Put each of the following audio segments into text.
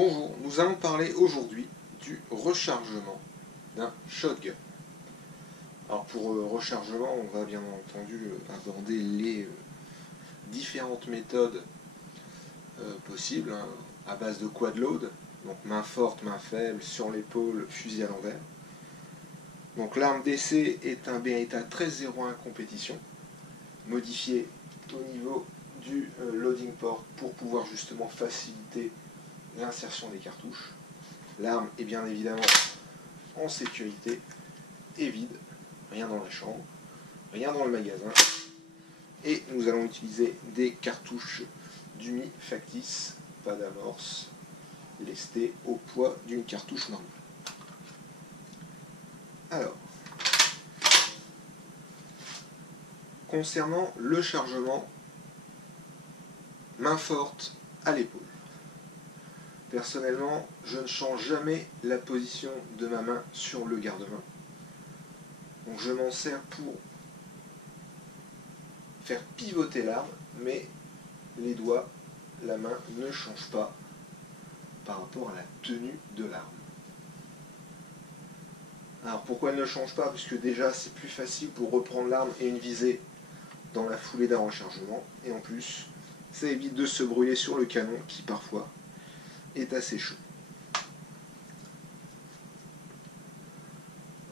Bonjour, nous allons parler aujourd'hui du rechargement d'un shotgun. Alors pour rechargement, on va bien entendu aborder les différentes méthodes possibles, hein, à base de quad load, donc main forte, main faible, sur l'épaule, fusil à l'envers. Donc l'arme d'essai est un Beretta 1301 compétition, modifié au niveau du loading port pour pouvoir justement faciliter l'insertion des cartouches. L'arme est bien évidemment en sécurité et vide, rien dans la chambre, rien dans le magasin. Et nous allons utiliser des cartouches d'UMI factice, pas d'amorce, lestées au poids d'une cartouche normale. Alors, concernant le chargement, main forte à l'épaule. Personnellement, je ne change jamais la position de ma main sur le garde-main. Donc je m'en sers pour faire pivoter l'arme, mais les doigts, la main ne change pas par rapport à la tenue de l'arme. Alors pourquoi elle ne change pas? Parce que déjà c'est plus facile pour reprendre l'arme et une visée dans la foulée d'un rechargement. Et en plus, ça évite de se brûler sur le canon qui parfois est assez chaud.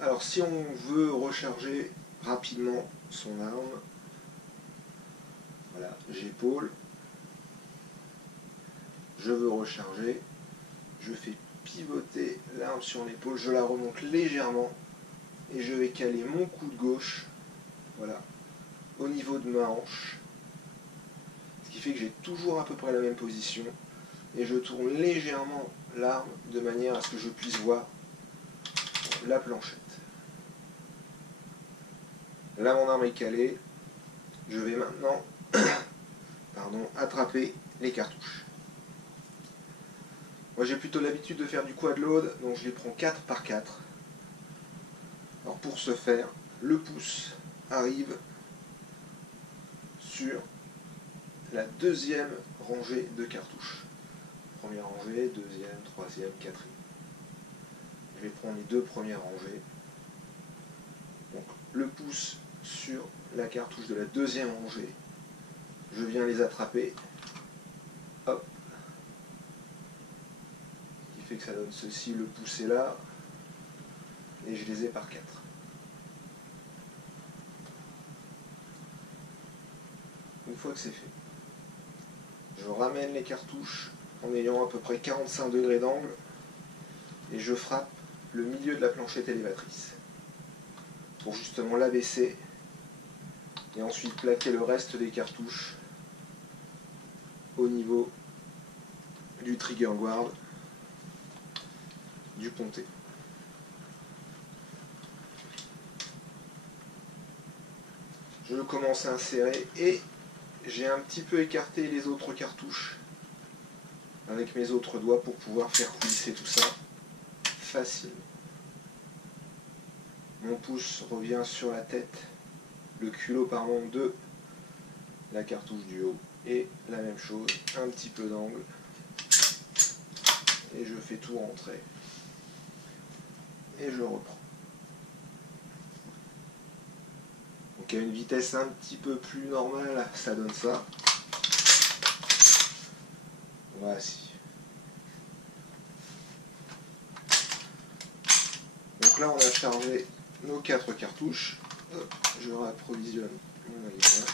Alors si on veut recharger rapidement son arme, voilà, j'épaule, je veux recharger, je fais pivoter l'arme sur l'épaule, je la remonte légèrement et je vais caler mon coude gauche, voilà, au niveau de ma hanche, ce qui fait que j'ai toujours à peu près la même position et je tourne légèrement l'arme de manière à ce que je puisse voir la planchette. Là mon arme est calée, je vais maintenant attraper les cartouches. Moi j'ai plutôt l'habitude de faire du quad load, donc je les prends 4 par 4. Alors pour ce faire, le pouce arrive sur la deuxième rangée de cartouches. Première rangée, deuxième, troisième, quatrième. Je vais prendre les deux premières rangées. Donc le pouce sur la cartouche de la deuxième rangée. Je viens les attraper. Hop. Ce qui fait que ça donne ceci, le pouce est là. Et je les ai par 4. Une fois que c'est fait, je ramène les cartouches en ayant à peu près 45 degrés d'angle et je frappe le milieu de la planchette élévatrice pour justement l'abaisser et ensuite plaquer le reste des cartouches au niveau du trigger guard du ponté. Je commence à insérer et j'ai un petit peu écarté les autres cartouches avec mes autres doigts pour pouvoir faire coulisser tout ça facilement. Mon pouce revient sur la tête, le culot pardon, de la cartouche du haut et la même chose, un petit peu d'angle et je fais tout rentrer et je reprends. Donc à une vitesse un petit peu plus normale, ça donne ça. Voici. Donc là on a chargé nos 4 cartouches. Hop, je réapprovisionne mon magasin.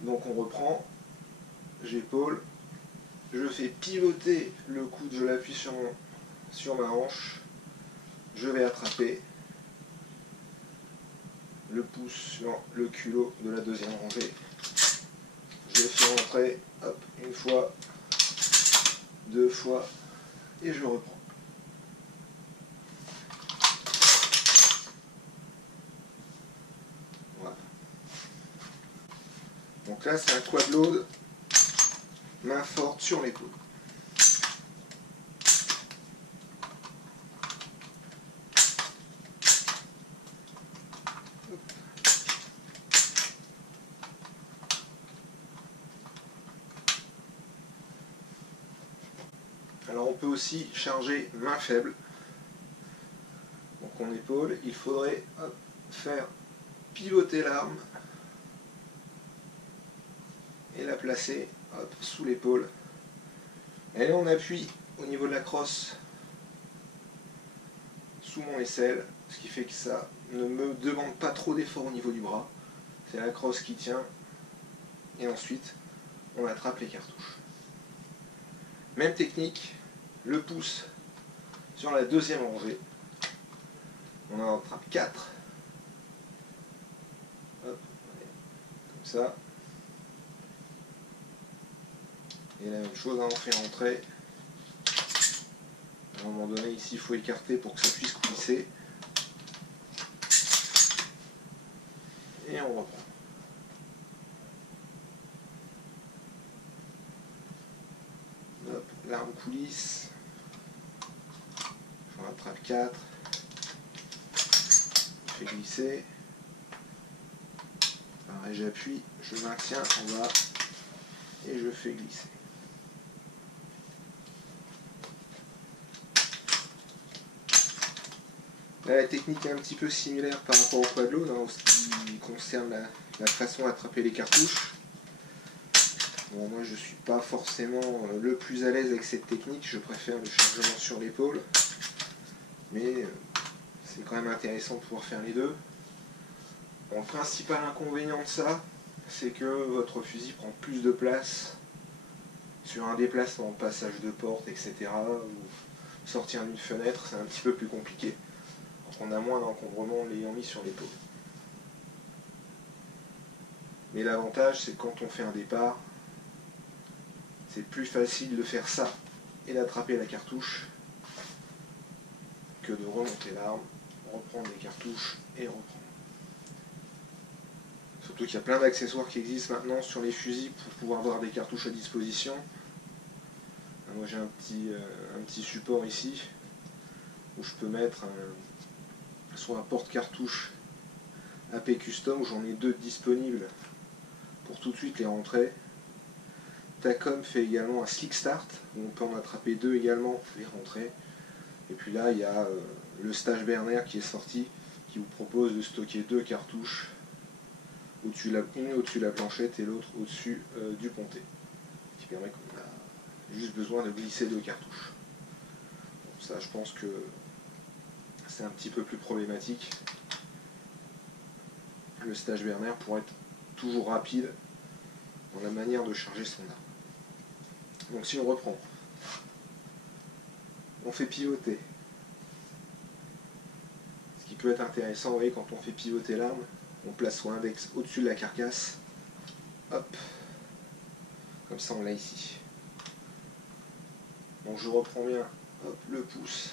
Donc on reprend, j'épaule, je fais pivoter le coude, je l'appuie sur ma hanche, je vais attraper le pouce sur le culot de la deuxième rangée, je fais rentrer, hop, une fois, deux fois, et je reprends. Voilà. Donc là c'est un quad load, main forte sur l'épaule. Alors on peut aussi charger main faible. Donc en épaule, il faudrait faire pivoter l'arme et la placer sous l'épaule. Elle est en appui au niveau de la crosse sous mon aisselle, ce qui fait que ça ne me demande pas trop d'effort au niveau du bras. C'est la crosse qui tient et ensuite on attrape les cartouches. Même technique, le pouce sur la deuxième rangée. On en attrape 4. Hop, comme ça. Et la même chose, on fait rentrer. À un moment donné, ici, il faut écarter pour que ça puisse glisser. Et on reprend. Hop, l'arme coulisse. J'en attrape 4. Je fais glisser. Pareil, j'appuie, je maintiens en bas et je fais glisser. Là, la technique est un petit peu similaire par rapport au quadload, en ce qui concerne la façon d'attraper les cartouches. Bon, moi je ne suis pas forcément le plus à l'aise avec cette technique, je préfère le chargement sur l'épaule, mais c'est quand même intéressant de pouvoir faire les deux. Bon, le principal inconvénient de ça, c'est que votre fusil prend plus de place sur un déplacement, passage de porte, etc. ou sortir d'une fenêtre, c'est un petit peu plus compliqué. On a moins d'encombrement en l'ayant mis sur l'épaule. Mais l'avantage, c'est que quand on fait un départ, c'est plus facile de faire ça et d'attraper la cartouche que de remonter l'arme, reprendre les cartouches et reprendre. Surtout qu'il y a plein d'accessoires qui existent maintenant sur les fusils pour pouvoir avoir des cartouches à disposition. Moi j'ai un petit support ici où je peux mettre soit un porte-cartouche AP Custom où j'en ai 2 disponibles pour tout de suite les rentrer. Takom fait également un Slick Start où on peut en attraper 2 également pour les rentrer. Et puis là il y a le Stage Berner qui est sorti qui vous propose de stocker 2 cartouches, une au-dessus de la planchette et l'autre au-dessus du pontet, qui permet qu'on a juste besoin de glisser 2 cartouches. Donc ça je pense que c'est un petit peu plus problématique. Le Stage Berner pour être toujours rapide dans la manière de charger son arme. Donc si on reprend, on fait pivoter. Ce qui peut être intéressant, vous voyez, quand on fait pivoter l'arme, on place son index au-dessus de la carcasse. Hop. Comme ça on l'a ici. Donc je reprends bien, hop, le pouce.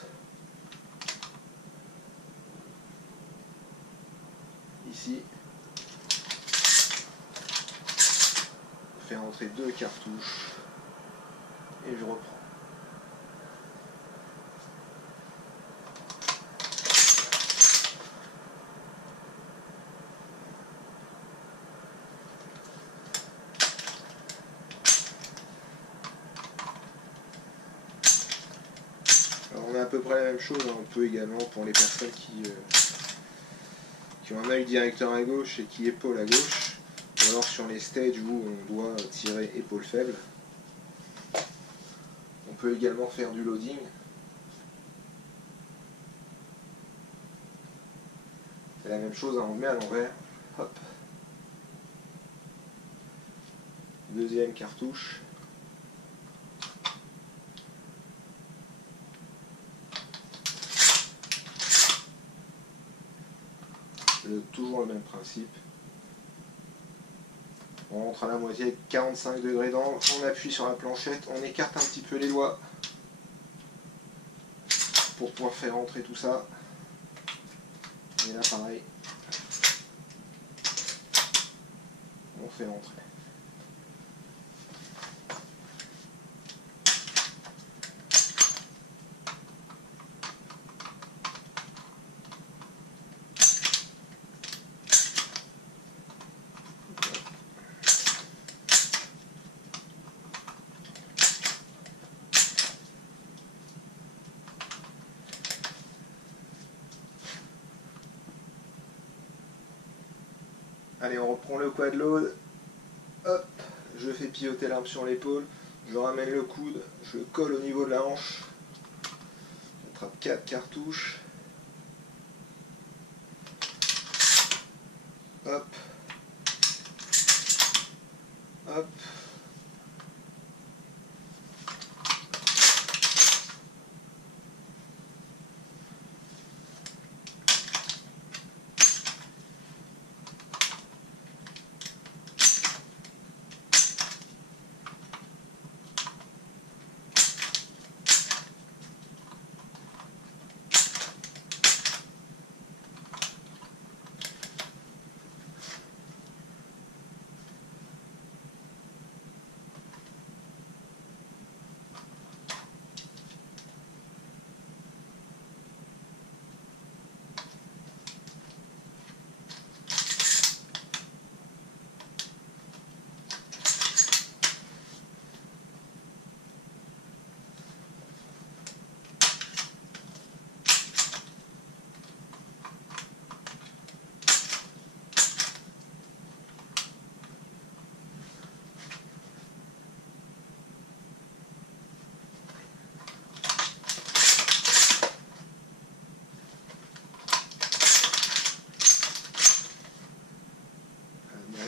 Ici. Je fais rentrer 2 cartouches. Et je reprends. Alors on a à peu près la même chose, hein. On peut également pour les personnes qui ont un œil directeur à gauche et qui épaule à gauche, ou alors sur les stages où on doit tirer épaule faible. On peut également faire du loading. C'est la même chose, hein, on le met à l'envers. Hop. Deuxième cartouche. Toujours le même principe. On rentre à la moitié avec 45 degrés d'angle, on appuie sur la planchette, on écarte un petit peu les doigts pour pouvoir faire rentrer tout ça. Et là pareil, on fait rentrer. Allez, on reprend le quad load. Hop, je fais pivoter l'arme sur l'épaule. Je ramène le coude, je le colle au niveau de la hanche. J'attrape 4 cartouches. Hop. Hop.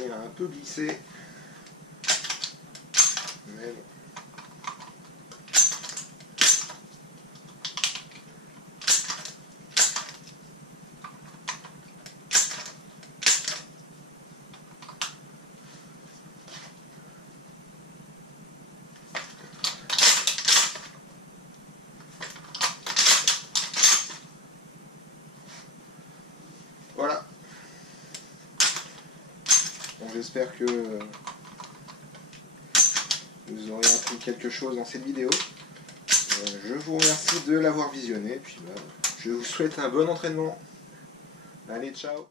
Il a un peu glissé. Mais bon. Voilà. Bon, j'espère que vous aurez appris quelque chose dans cette vidéo. Je vous remercie de l'avoir visionné. Puis je vous souhaite un bon entraînement. Allez, ciao.